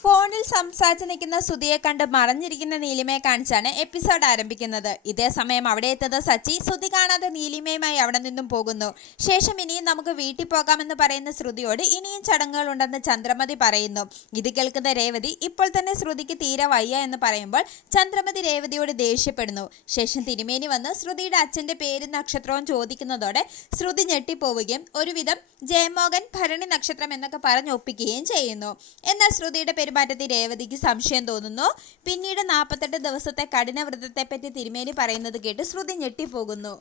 ഫോണിൽ സംസാരിച്ച് നിൽക്കുന്ന സുധിയെ കണ്ട് മറഞ്ഞിരിക്കുന്ന നീലിമയെ കാണിച്ചാണ് എപ്പിസോഡ് ആരംഭിക്കുന്നത്. ഇതേ സമയം അവിടെ എത്തുന്ന സച്ചി ശ്രുതി കാണാതെ നീലിമയുമായി അവിടെ നിന്നും പോകുന്നു. ശേഷം ഇനിയും നമുക്ക് വീട്ടിൽ പോകാമെന്ന് പറയുന്ന ശ്രുതിയോട് ഇനിയും ചടങ്ങുകൾ ഉണ്ടെന്ന് ചന്ദ്രമതി പറയുന്നു. ഇത് കേൾക്കുന്ന രേവതി ഇപ്പോൾ തന്നെ ശ്രുതിക്ക് തീരെ വയ്യ എന്ന് പറയുമ്പോൾ ചന്ദ്രമതി രേവതിയോട് ദേഷ്യപ്പെടുന്നു. ശേഷം തിരുമേനി വന്ന് ശ്രുതിയുടെ അച്ഛൻ്റെ പേരും നക്ഷത്രവും ചോദിക്കുന്നതോടെ ശ്രുതി ഞെട്ടിപ്പോവുകയും ഒരുവിധം ജയമോഹൻ ഭരണി നക്ഷത്രം എന്നൊക്കെ പറഞ്ഞ് ഒപ്പിക്കുകയും ചെയ്യുന്നു. എന്നാൽ ശ്രുതിയുടെ പെരുമാറ്റത്തിൽ രേവതിക്ക് സംശയം തോന്നുന്നു. പിന്നീട് 48 ദിവസത്തെ കഠിന വ്രതത്തെപ്പറ്റി തിരുമേനി പറയുന്നത് കേട്ട് ശ്രുതി ഞെട്ടിപ്പോകുന്നു.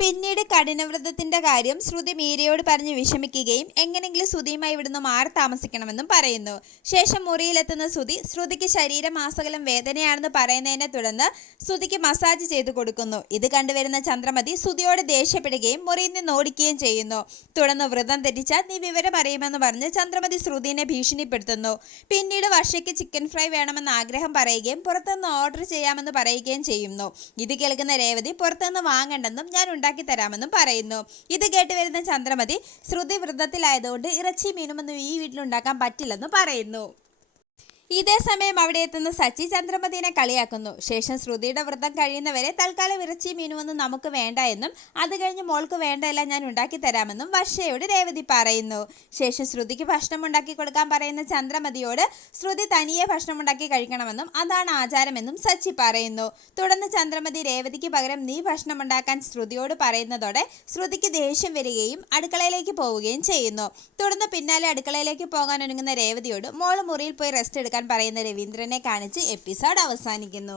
പിന്നീട് കഠിനവ്രതത്തിന്റെ കാര്യം ശ്രുതി മീരയോട് പറഞ്ഞ് വിഷമിക്കുകയും എങ്ങനെങ്കിലും ശ്രുതിയുമായി ഇവിടുന്ന് മാറി താമസിക്കണമെന്നും പറയുന്നു. ശേഷം മുറിയിലെത്തുന്ന ശ്രുതിക്ക് ശരീരമാസകലം വേദനയാണെന്ന് പറയുന്നതിനെ തുടർന്ന് ശ്രുതിക്ക് മസാജ് ചെയ്തു കൊടുക്കുന്നു. ഇത് കണ്ടുവരുന്ന ചന്ദ്രമതി ശ്രുതിയോട് ദേഷ്യപ്പെടുകയും മുറിയിൽ നിന്ന് ഓടിക്കുകയും ചെയ്യുന്നു. തുടർന്ന് വ്രതം തെറ്റിച്ചാൽ നീ വിവരം അറിയുമെന്ന് പറഞ്ഞ് ചന്ദ്രമതി ശ്രുതിനെ ഭീഷണിപ്പെടുത്തുന്നു. പിന്നീട് വർഷയ്ക്ക് ചിക്കൻ ഫ്രൈ വേണമെന്ന് ആഗ്രഹം പറയുകയും പുറത്തുനിന്ന് ഓർഡർ ചെയ്യാമെന്ന് പറയുകയും ചെയ്യുന്നു. ഇത് കേൾക്കുന്ന രേവതി പുറത്തുനിന്ന് വാങ്ങണ്ടെന്നും ഞാൻ ഉണ്ടാക്കി തരാമെന്നും പറയുന്നു. ഇത് കേട്ട് വരുന്ന ചന്ദ്രമതി ശ്രുതി വ്രതത്തിലായതുകൊണ്ട് ഇറച്ചി മീനുമൊന്നും ഈ വീട്ടിലുണ്ടാക്കാൻ പറ്റില്ലെന്ന് പറയുന്നു. ഇതേ സമയം അവിടെ എത്തുന്ന സച്ചി ചന്ദ്രമതിനെ കളിയാക്കുന്നു. ശേഷം ശ്രുതിയുടെ വ്രതം കഴിയുന്നവരെ തൽക്കാലം ഇറച്ചി മീനുമൊന്നും നമുക്ക് വേണ്ട എന്നും അത് കഴിഞ്ഞ് മോൾക്ക് വേണ്ടതെല്ലാം ഞാൻ ഉണ്ടാക്കി തരാമെന്നും വർഷയോട് രേവതി പറയുന്നു. ശേഷം ശ്രുതിക്ക് ഭക്ഷണം ഉണ്ടാക്കി കൊടുക്കാൻ പറയുന്ന ചന്ദ്രമതിയോട് ശ്രുതി തനിയെ ഭക്ഷണം ഉണ്ടാക്കി കഴിക്കണമെന്നും അതാണ് ആചാരമെന്നും സച്ചി പറയുന്നു. തുടർന്ന് ചന്ദ്രമതി രേവതിക്ക് പകരം നീ ഭക്ഷണം ഉണ്ടാക്കാൻ ശ്രുതിയോട് പറയുന്നതോടെ ശ്രുതിക്ക് ദേഷ്യം വരികയും അടുക്കളയിലേക്ക് പോവുകയും ചെയ്യുന്നു. തുടർന്ന് പിന്നാലെ അടുക്കളയിലേക്ക് പോകാൻ ഒരുങ്ങുന്ന രേവതിയോട് മോള് മുറിയിൽ പോയി റെസ്റ്റ് എടുക്കാൻ പറയുന്ന രവീന്ദ്രനെ കാണിച്ച് എപ്പിസോഡ് അവസാനിക്കുന്നു.